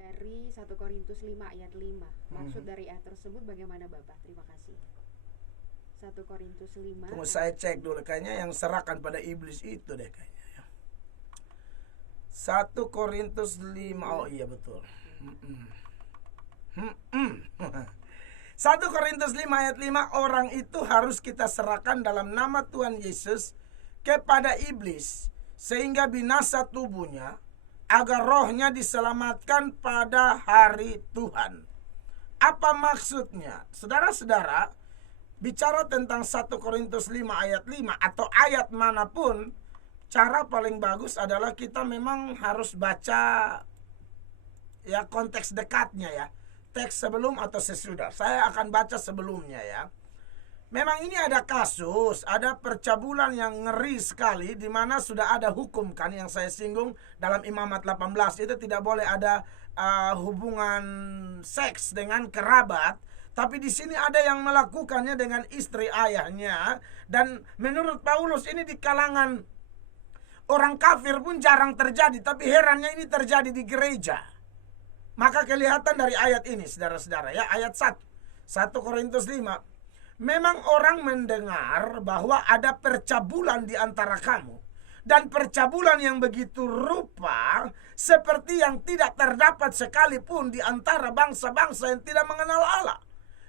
Dari 1 Korintus 5 ayat 5. Maksud dari ayat tersebut bagaimana Bapak? Terima kasih. 1 Korintus 5. Tunggu saya cek dulu, kayaknya yang serahkan pada iblis itu deh kayaknya ya. 1 Korintus 5. Oh iya betul. 1 Korintus 5 ayat 5, orang itu harus kita serahkan dalam nama Tuhan Yesus kepada iblis sehingga binasa tubuhnya, agar rohnya diselamatkan pada hari Tuhan. Apa maksudnya? Saudara-saudara, bicara tentang 1 Korintus 5 ayat 5 atau ayat manapun, cara paling bagus adalah kita memang harus baca ya konteks dekatnya ya. Teks sebelum atau sesudah. Saya akan baca sebelumnya ya. Memang ini ada kasus, ada percabulan yang ngeri sekali di mana sudah ada hukum kan yang saya singgung dalam Imamat 18 itu tidak boleh ada hubungan seks dengan kerabat, tapi di sini ada yang melakukannya dengan istri ayahnya, dan menurut Paulus ini di kalangan orang kafir pun jarang terjadi, tapi herannya ini terjadi di gereja. Maka kelihatan dari ayat ini saudara-saudara ya, ayat 1 Korintus 5. Memang orang mendengar bahwa ada percabulan di antara kamu, dan percabulan yang begitu rupa seperti yang tidak terdapat sekalipun di antara bangsa-bangsa yang tidak mengenal Allah.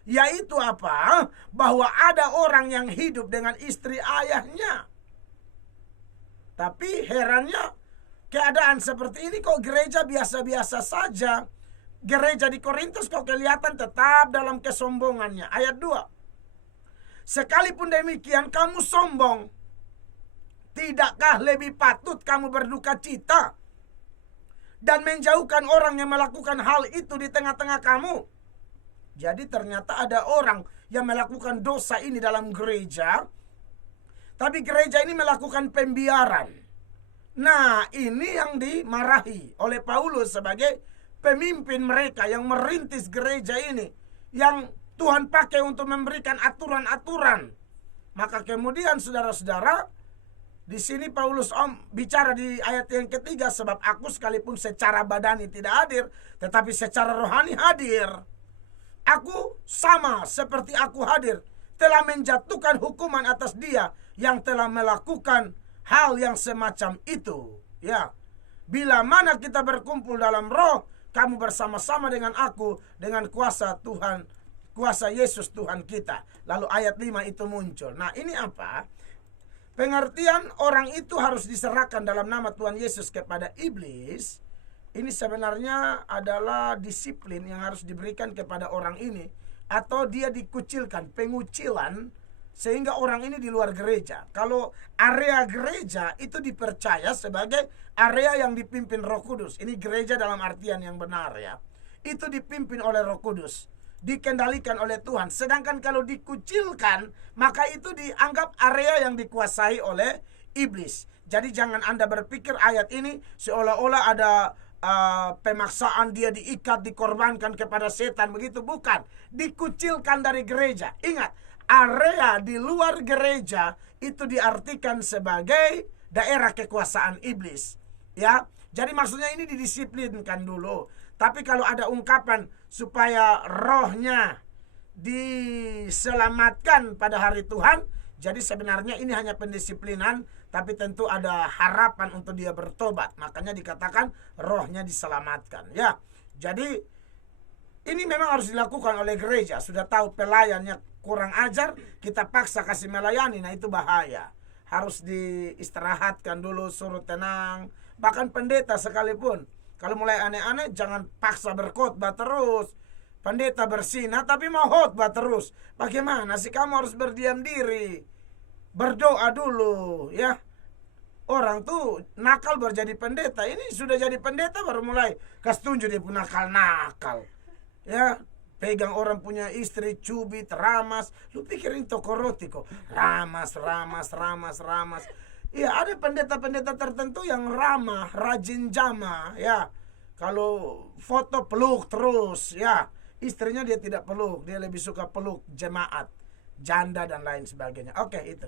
Yaitu apa? Bahwa ada orang yang hidup dengan istri ayahnya. Tapi herannya keadaan seperti ini kok gereja biasa-biasa saja. Gereja di Korintus kok kelihatan tetap dalam kesombongannya. Ayat 2. Sekalipun demikian kamu sombong, tidakkah lebih patut kamu berduka cita dan menjauhkan orang yang melakukan hal itu di tengah-tengah kamu? Jadi ternyata ada orang yang melakukan dosa ini dalam gereja, tapi gereja ini melakukan pembiaran. Nah, ini yang dimarahi oleh Paulus sebagai pemimpin mereka yang merintis gereja ini, yang Tuhan pakai untuk memberikan aturan-aturan. Maka kemudian saudara-saudara, di sini Paulus bicara di ayat yang ketiga, sebab aku sekalipun secara badani tidak hadir, tetapi secara rohani hadir. Aku sama seperti aku hadir, telah menjatuhkan hukuman atas dia yang telah melakukan hal yang semacam itu. Ya, bila mana kita berkumpul dalam roh, kamu bersama-sama dengan aku dengan kuasa Tuhan, kuasa Yesus Tuhan kita. Lalu ayat 5 itu muncul. Nah, ini apa? Pengertian orang itu harus diserahkan dalam nama Tuhan Yesus kepada iblis. Ini sebenarnya adalah disiplin yang harus diberikan kepada orang ini, atau dia dikucilkan, pengucilan, sehingga orang ini di luar gereja. Kalau area gereja itu dipercaya sebagai area yang dipimpin Roh Kudus. Ini gereja dalam artian yang benar ya. Itu dipimpin oleh Roh Kudus, dikendalikan oleh Tuhan. Sedangkan kalau dikucilkan, maka itu dianggap area yang dikuasai oleh iblis. Jadi jangan Anda berpikir ayat ini seolah-olah ada pemaksaan dia diikat, dikorbankan kepada setan. Begitu, bukan. Dikucilkan dari gereja. Ingat, area di luar gereja itu diartikan sebagai daerah kekuasaan iblis. Ya, jadi maksudnya ini didisiplinkan dulu. Tapi kalau ada ungkapan supaya rohnya diselamatkan pada hari Tuhan, jadi sebenarnya ini hanya pendisiplinan, tapi tentu ada harapan untuk dia bertobat. Makanya dikatakan rohnya diselamatkan. Ya, jadi ini memang harus dilakukan oleh gereja. Sudah tahu pelayannya kurang ajar, kita paksa kasih melayani, nah itu bahaya. Harus diistirahatkan dulu, suruh tenang. Bahkan pendeta sekalipun, kalau mulai aneh-aneh, jangan paksa berkhotbah terus. Pendeta bersinah tapi mau khotbah terus. Bagaimana sih, kamu harus berdiam diri, berdoa dulu ya. Orang tuh nakal baru jadi pendeta. Ini sudah jadi pendeta baru mulai kasih tunjuk dia pun nakal-nakal ya. Pegang orang punya istri, cubit, ramas. Lu pikirin toko roti kok, ramas. Ya, ada pendeta-pendeta tertentu yang ramah, rajin jamaah ya. Kalau foto peluk terus ya. Istrinya dia tidak peluk, dia lebih suka peluk jemaat, janda dan lain sebagainya. Oke, itu.